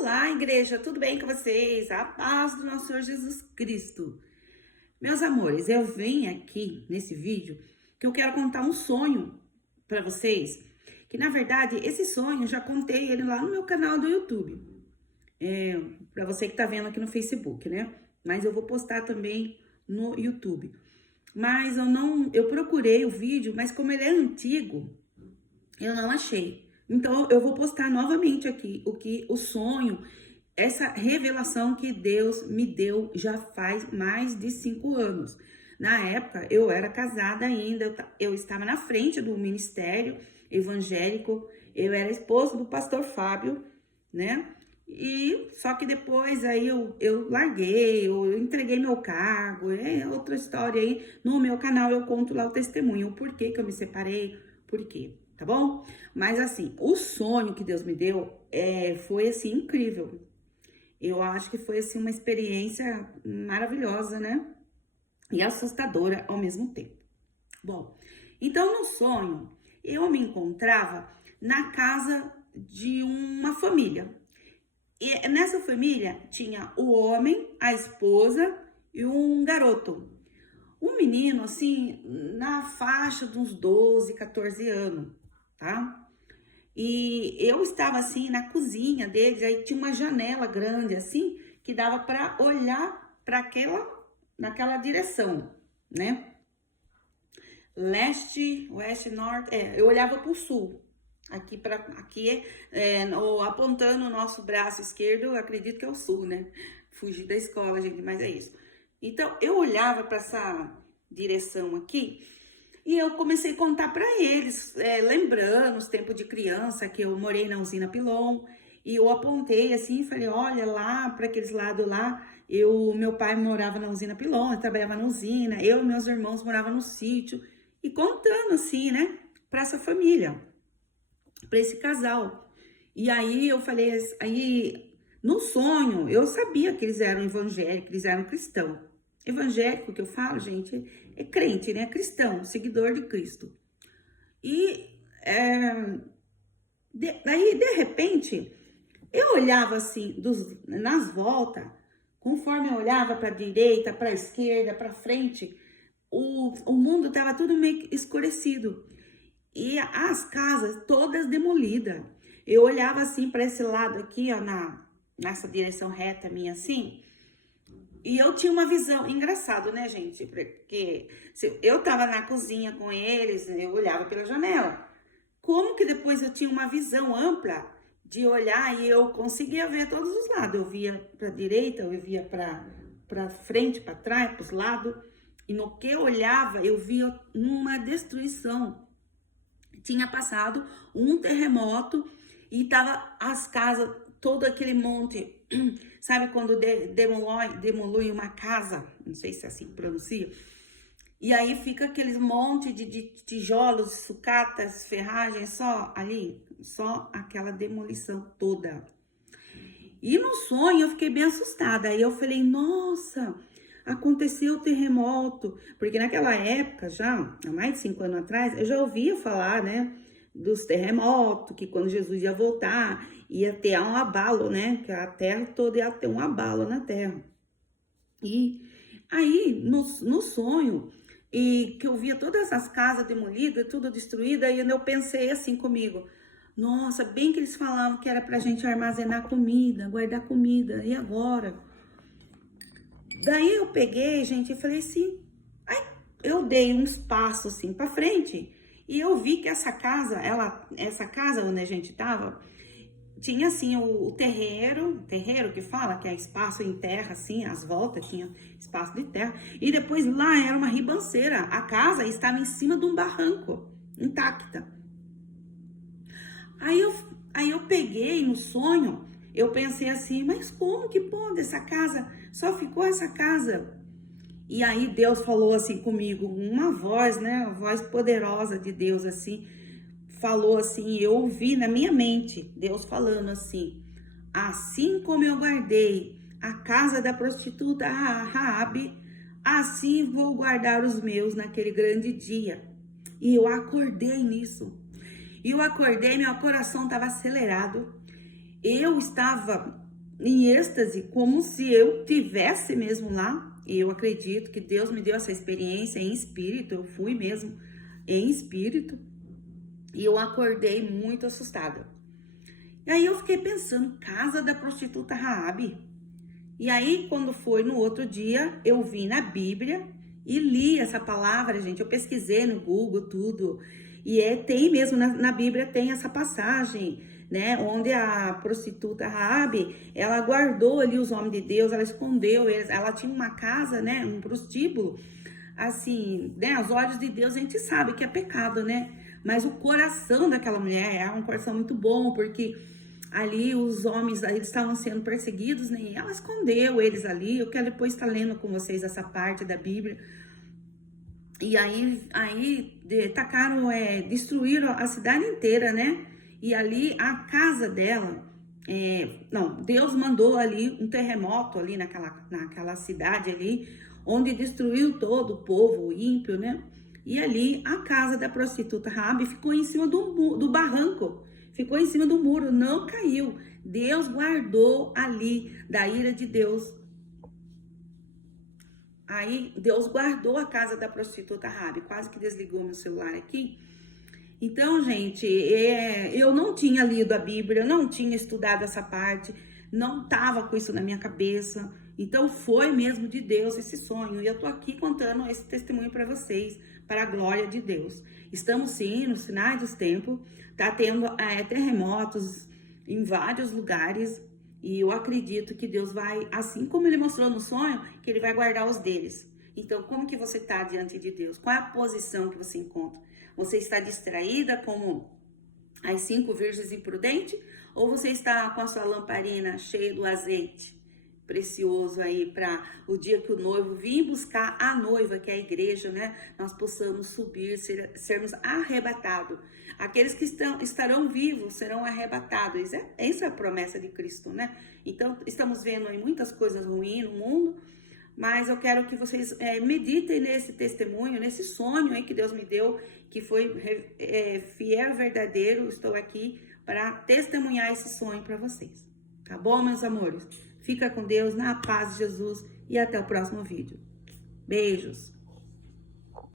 Olá, igreja, tudo bem com vocês? A paz do nosso Senhor Jesus Cristo. Meus amores, eu vim aqui nesse vídeo que eu quero contar um sonho para vocês, que na verdade esse sonho eu já contei ele lá no meu canal do YouTube. Para você que tá vendo aqui no Facebook, né? Mas eu vou postar também no YouTube. Mas eu procurei o vídeo, mas como ele é antigo, eu não achei. Então, eu vou postar novamente aqui o sonho, essa revelação que Deus me deu já faz mais de 5 anos. Na época, eu era casada ainda, eu estava na frente do ministério evangélico, eu era esposa do pastor Fábio, né? E só que depois aí eu larguei, eu entreguei meu cargo, é outra história aí. No meu canal eu conto lá o testemunho, o porquê que eu me separei, por quê, tá bom? Mas assim, o sonho que Deus me deu foi assim incrível. Eu acho que foi assim uma experiência maravilhosa, né? E assustadora ao mesmo tempo. Bom, então no sonho eu me encontrava na casa de uma família. E nessa família tinha o homem, a esposa e um garoto. Um menino, assim, na faixa de uns 12, 14 anos, tá? E eu estava, assim, na cozinha deles, aí tinha uma janela grande, assim, que dava para olhar naquela direção, né? Leste, oeste, norte, eu olhava para o sul. Apontando o nosso braço esquerdo, eu acredito que é o sul, né? Fugi da escola, gente, mas é isso. Então, eu olhava para essa direção aqui e eu comecei a contar para eles, lembrando os tempos de criança que eu morei na usina Pilon. E eu apontei assim e falei, olha lá, para aqueles lados lá, meu pai morava na usina Pilon, eu trabalhava na usina, eu e meus irmãos moravam no sítio. E contando assim, né, para essa família, para esse casal. E aí eu falei, aí no sonho eu sabia que eles eram evangélicos, eles eram cristãos. Evangélico que eu falo, gente, é crente, né? Cristão, seguidor de Cristo. E daí, de repente, eu olhava assim, nas voltas, conforme eu olhava para a direita, para a esquerda, para frente, o mundo estava tudo meio escurecido. E as casas todas demolidas. Eu olhava assim para esse lado aqui, ó, nessa direção reta minha assim, e eu tinha uma visão, engraçado, né, gente? Porque eu tava na cozinha com eles, eu olhava pela janela. Como que depois eu tinha uma visão ampla de olhar e eu conseguia ver todos os lados. Eu via para direita, eu via para frente, para trás, para os lados. E no que eu olhava, eu via uma destruição. Tinha passado um terremoto e tava as casas, todo aquele monte, sabe quando demolui uma casa, não sei se é assim que pronuncia, e aí fica aqueles monte de tijolos, sucatas, ferragens, só ali, só aquela demolição toda. E no sonho eu fiquei bem assustada, aí eu falei, nossa, aconteceu o terremoto, porque naquela época já, há mais de 5 anos atrás, eu já ouvia falar, né, dos terremotos, que quando Jesus ia voltar, ia ter um abalo, né, que a terra toda ia ter um abalo na terra. E aí, no sonho, e que eu via todas as casas demolidas, tudo destruído, aí eu pensei assim comigo, nossa, bem que eles falavam que era pra gente armazenar comida, guardar comida, e agora? Daí eu peguei, gente, e falei assim, aí eu dei uns passos assim para frente e eu vi que essa casa onde a gente tava, tinha assim o terreiro que fala, que é espaço em terra, assim, as voltas tinha espaço de terra, e depois lá era uma ribanceira, a casa estava em cima de um barranco, intacta. Aí eu peguei no sonho, eu pensei assim, mas como que pode essa casa, só ficou essa casa? E aí Deus falou assim comigo, uma voz, né, uma voz poderosa de Deus assim, falou assim, eu ouvi na minha mente, Deus falando assim, assim como eu guardei a casa da prostituta Raabe, assim vou guardar os meus naquele grande dia. E eu acordei nisso. E eu acordei, meu coração estava acelerado. Eu estava em êxtase, como se eu tivesse mesmo lá. E eu acredito que Deus me deu essa experiência em espírito, eu fui mesmo em espírito, e eu acordei muito assustada. E aí eu fiquei pensando, casa da prostituta Raabe. E aí, quando foi no outro dia, eu vi na Bíblia e li essa palavra, gente. Eu pesquisei no Google tudo. E tem mesmo, na Bíblia tem essa passagem, né? Onde a prostituta Raabe, ela guardou ali os homens de Deus, ela escondeu eles. Ela tinha uma casa, né? Um prostíbulo. Assim, né? Aos olhos de Deus a gente sabe que é pecado, né? Mas o coração daquela mulher é um coração muito bom, porque ali os homens, eles estavam sendo perseguidos, né? Ela escondeu eles ali. Eu quero depois estar lendo com vocês essa parte da Bíblia. E aí tacaram, destruíram a cidade inteira, né? E ali a casa dela, não, Deus mandou ali um terremoto ali naquela cidade ali, onde destruiu todo o povo ímpio, né? E ali a casa da prostituta Raabe ficou em cima do barranco. Ficou em cima do muro, não caiu. Deus guardou ali da ira de Deus. Aí Deus guardou a casa da prostituta Raabe. Quase que desligou meu celular aqui. Então, gente, eu não tinha lido a Bíblia, eu não tinha estudado essa parte, não tava com isso na minha cabeça. Então, foi mesmo de Deus esse sonho. E eu tô aqui contando esse testemunho para vocês, para a glória de Deus. Estamos sim nos finais dos tempos, tá tendo terremotos em vários lugares. E eu acredito que Deus vai, assim como Ele mostrou no sonho, que Ele vai guardar os deles. Então, como que você está diante de Deus? Qual é a posição que você encontra? Você está distraída como as 5 virgens imprudentes? Ou você está com a sua lamparina cheia do azeite precioso aí para o dia que o noivo vir buscar a noiva, que é a igreja, né? Nós possamos subir, sermos arrebatados. Aqueles que estarão vivos serão arrebatados. Essa é a promessa de Cristo, né? Então, estamos vendo aí muitas coisas ruins no mundo, mas eu quero que vocês meditem nesse testemunho, nesse sonho aí que Deus me deu, que foi fiel e verdadeiro. Estou aqui para testemunhar esse sonho para vocês. Tá bom, meus amores? Fica com Deus, na paz de Jesus, e até o próximo vídeo. Beijos!